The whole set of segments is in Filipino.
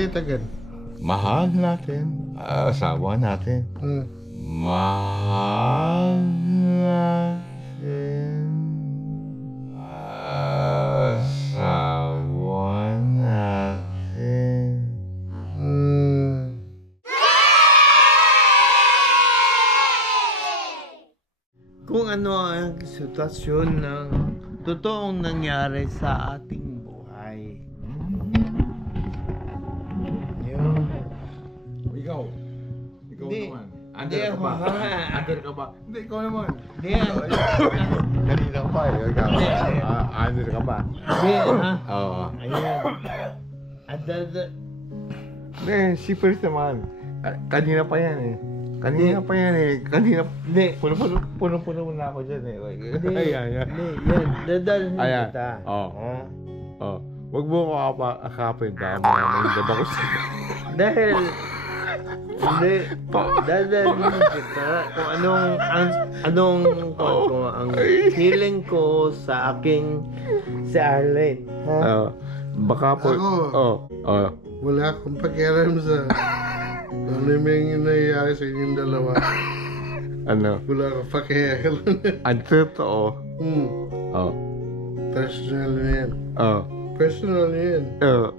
Say it again. Mahal natin. Asawa natin. Mahal natin. Asawa natin. Kung ano ang sitwasyon ng totoong nangyari sa ating buhay. Yun. Ikaw Hindi. naman. Hindi ako nga. Under ka ba? Hindi, ikaw naman. Hindi yan. Kanina ka pa eh. Ikaw. Hindi. Under ka ba? Hindi, ha? Oo. Ayan. Hindi, si First naman. Kanina pa yan eh. Kanina. Hindi. Puno na ako dyan eh. Hindi. Ayan. Hindi. Yan. Dadalhin Ayan. kita. Oo. Ha? Oh. Wag mo ko akapin ba? May ko sa... Dahil hindi dadalhin kita kung anong ang feeling ko sa aking si Arlene. Ha? Baka po... Ako. Wala akong pakialam sa ano yung nangyayari sa inyong dalawa. Ano? Wala akong pakialam. Ang totoo. Oh. Personal yan. Oh. Personal yan. Oh.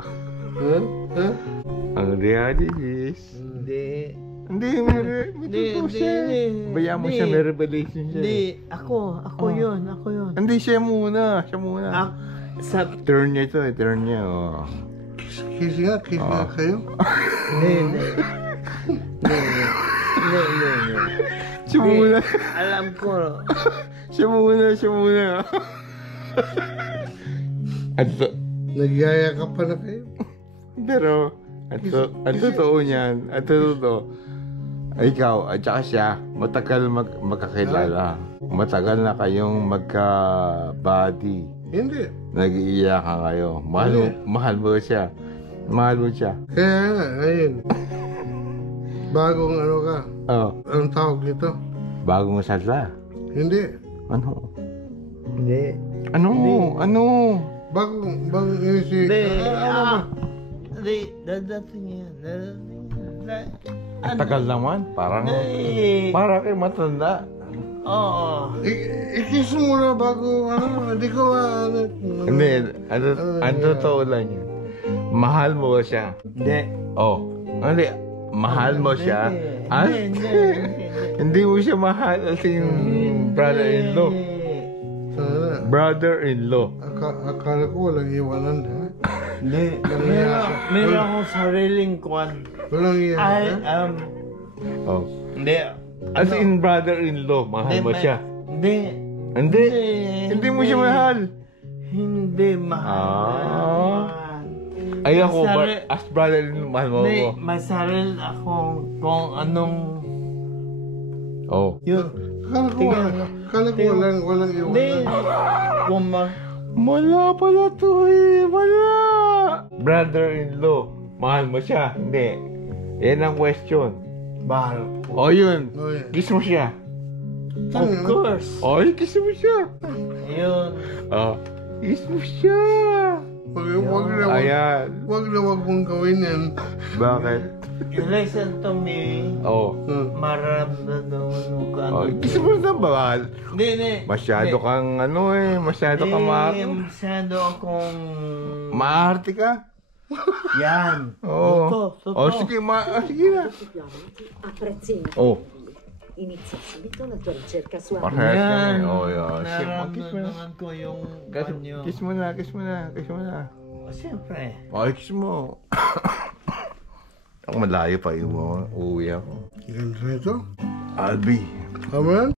Ha? Ang reality is... Hindi. Hindi, may totoo siya. Bayaan mo siya, may revelation siya. Hindi. Ako yun. Hindi, siya muna. Sa... Turn niya ito eh, turn niya. Oh. Kiss nga kayo. Hindi. Siya muna. Alam ko. Siya muna. Nagyaya ka pa na kayo. Pero, ang totoo niyan, ikaw at saka siya, matagal magkakilala. Matagal na kayong magka-body. Hindi. Nag-iiyakan kayo. Mahal mo siya. Kaya nga, ayun. Bagong ano ka. Anong tawag nito? Bagong salsa. Hindi. Ano? Hindi. Ano? Bagong inisi. Hindi. Dadating yan. Ang tagal naman. Parang kayo matanda. Oo. Ikis mo na bago, hindi ko Hindi. Ang totoo lang yun. Mahal mo siya. Hindi. Hindi. Mahal mo siya. Hindi mo siya mahal as in brother-in-law. Brother-in-law. Akala ko walang iwanan, ha? Hindi. Meron akong sariling kwan. Walang iwanan? Hindi. As in brother-in-law, mahal mo siya. Hindi. Hindi mo siya mahal. Hindi mahal. Ay ako, as brother-in-law, mahal mo ako. May saril akong kung anong... Yun. Akala ko walang iwanan. Hindi. Wala pala to eh. Wala. Brother-in-law, mahal mo siya. Hindi. Yan ang question. Mahal. Yun. Kiss mo siya. Of course. Kiss mo siya. Yun. Kiss mo siya. Wag na wag mong gawin yan. Bakit? Listen to me. Maramdaman mo ka. Kiss mo na ba? Hindi. Masyado kang masyado kang masyado akong... Maarte ka? Yan. Totoo. Sige na. Inizia subito la tua ricerca su Parehas kami. Nararamdaman ko yung banyo. Kiss mo na. Siyempre. Kiss mo. Ako malayo pa yung uuwi ako. Ilan na ito? Albi. Amen?